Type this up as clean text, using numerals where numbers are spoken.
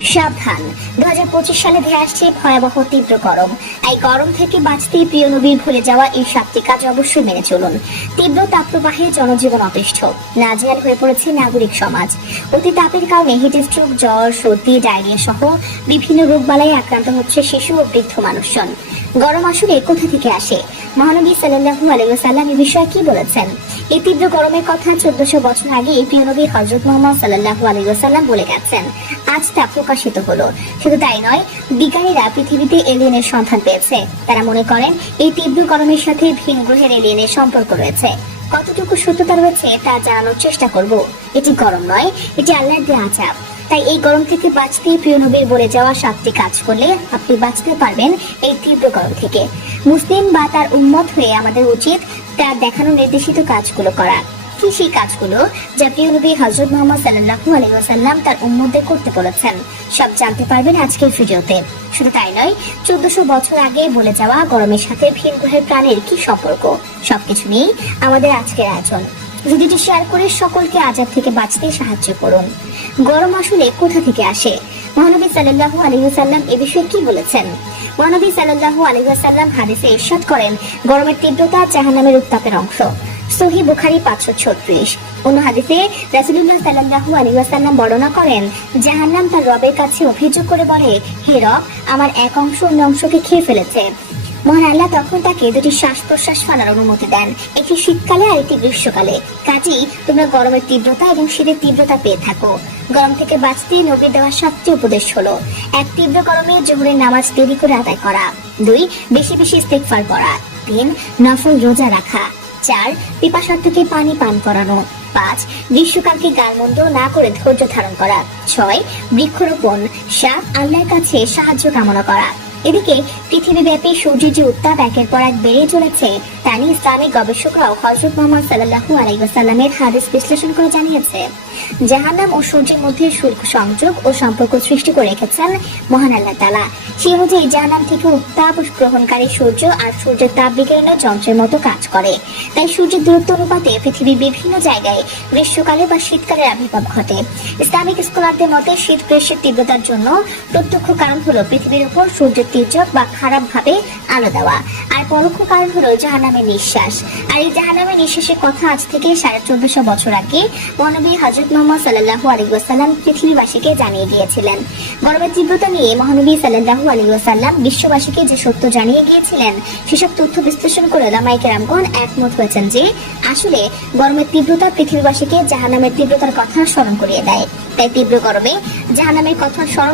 সাবধান, 2025 সালে ধেয়ে আসছে ভয়াবহ তীব্র গরম। এই গরম থেকে বাঁচতে প্রিয় নবীর ভুলে যাওয়া এই 7টি কাজ অবশ্যই মেনে চলুন। তীব্র তাপপ্রবাহে জনজীবন অতিষ্ঠ, নাজেহাল হয়ে পড়েছে নাগরিক সমাজ। অতি তাপের কারণে হিট স্ট্রোক, জ্বর, সর্দি, ডায়রিয়া সহ বিভিন্ন রোগবালাই আক্রান্ত হচ্ছে শিশু ও বৃদ্ধ মানুষজন। গরম আসলে কোথা থেকে আসে? মহানবী সাল্লাল্লাহু আলাইহি ওয়াসাল্লাম এই বিষয়ে কি বলেছেন? এই তীব্র গরমের কথা 1400 বছর আগে প্রিয় নবী হযরত মুহাম্মদ সাল্লাল্লাহু আলাইহি ওয়াসাল্লাম বলে গেছেন। আজ তা প্রকাশিত হলো। শুধু তাই নয়, বিজ্ঞানীরা পৃথিবীতে এলিয়েনের সন্ধান পেয়েছে। তারা মনে করেন এই তীব্র গরমের সাথে ভিন গ্রহের এলিয়েনের সম্পর্ক রয়েছে। কতটুকু সত্যতা রয়েছে তা জানানোর চেষ্টা করব। এটি গরম নয়, এটি আল্লাহর দেয়া আযাব। তাই এই গরম থেকে বাঁচতে প্রিয় নবীর বলে যাওয়া 7টি কাজ করলে আপনি বাঁচতে পারবেন এই তীব্র গরম থেকে। মুসলিম বা তার উম্মত হয়ে আমাদের উচিত তার দেখানো নির্দেশিত কাজগুলো করা। কি সেই কাজগুলো যা প্রিয় নবী হযরত মুহাম্মদ সাল্লাল্লাহু আলাইহি ওয়াসাল্লাম তার উম্মতদের করতে বলেছেন? সব জানতে পারবেন আজকের ভিডিওতে। শুধু তাই নয়, 1400 বছর আগে বলে যাওয়া গরমের সাথে ভিন গ্রহের প্রাণীর কি সম্পর্ক, সবকিছু নিয়ে আমাদের আজকের আয়োজন। ভিডিওটি শেয়ার করে সকলকে আযাব থেকে বাঁচতে সাহায্য করুন। গরম আসলে কোথা থেকে আসে? মহানবী সাল্লাল্লাহু আলাইহি ওয়াসাল্লাম এ বিষয়ে কি বলেছেন? মহানবী সাল্লাল্লাহু আলাইহি ওয়াসাল্লাম হাদিসে ইরশাদ করেন, গরমের তীব্রতা জাহান্নামের উত্তাপের অংশ। সহিহ বুখারী 536। অন্য হাদিসে রাসূলুল্লাহ সাল্লাল্লাহু আলাইহি ওয়াসাল্লাম বর্ণনা করেন, জাহান্নাম তার রবের কাছে অভিযোগ করে বলে, হে রব, আমার এক অংশ অন্য অংশকে খেয়ে ফেলেছে। মহান আল্লাহ তখন তাকে দুটি শ্বাস প্রশ্বাস ফেলার অনুমতি দেন, একটি শীতকালে আর একটি গ্রীষ্মকালে। কাজেই তোমরা গরমের তীব্রতা এবং শীতের তীব্রতা পেয়ে থাকো। গরম থেকে বাঁচতে নবীর দেওয়া 7টি উপদেশ হলো: 1. তীব্র গরমে জোহরের নামাজ দেরি করে আদায় করা। 2. বেশি বেশি ইস্তেগফার করা। 3. নফল রোজা রাখা। 4. পিপাসার্থকে পানি পান করানো। 5. গ্রীষ্মকালকে গালমন্দ না করে ধৈর্য ধারণ করা। 6. বৃক্ষরোপণ। 7. আল্লাহর কাছে সাহায্য কামনা করা। এদিকে পৃথিবীব্যাপী সূর্যের যে উত্তাপ একের পর এক বেড়ে চলেছে তা নিয়ে ইসলামিক গবেষকরাও হযরত মুহাম্মদ সাল্লাল্লাহু আলাইহি ওয়াসাল্লামের হাদিস বিশ্লেষণ করে জানিয়েছে, জাহান্নাম ও সূর্যের মধ্যে সংযোগ ও সম্পর্ক সৃষ্টি করে রেখেছেন মহান আল্লাহ তাআলা। সেই অনুযায়ী জাহান্নাম থেকে উত্তাপ গ্রহণকারী সূর্য আর সূর্যের তাপ বিকিরণের যন্ত্রের মতো কাজ করে। তাই সূর্যের দূরত্ব অনুপাতে পৃথিবীর বিভিন্ন জায়গায় গ্রীষ্মকালে বা শীতকালের আবির্ভাব ঘটে। ইসলামিক স্কলারদের মতে শীত গ্রীষ্মের তীব্রতার জন্য প্রত্যক্ষ কারণ হলো পৃথিবীর উপর সূর্যের তির্যক বা খারাপ ভাবে আলো দেওয়া, আর পরোক্ষ কারণ হলো জাহান্নামের নিঃশ্বাস। আর এই জাহান্নামের নিঃশ্বাসের কথা আজ থেকে 1450 বছর আগে মহানবী হযরত মুহাম্মদ সাল্লাল্লাহু আলাইহি ওয়াসাল্লাম পৃথিবীবাসীকে জানিয়ে দিয়েছিলেন। গরমের তীব্রতা নিয়ে মহানবী সাল্লাল্লাহু আলাইহি ওয়াসাল্লাম বিশ্ববাসীকে যে সত্য জানিয়ে গিয়েছিলেন, সেসব তথ্য বিশ্লেষণ করে উলামায়ে কেরামগণ একমত হয়েছেন যে আসলে গরমের তীব্রতা পৃথিবীবাসীকে জাহান্নামের তীব্রতার কথা স্মরণ করিয়ে দেয়। তাই তীব্র গরমে জাহান্নামের কথা স্মরণ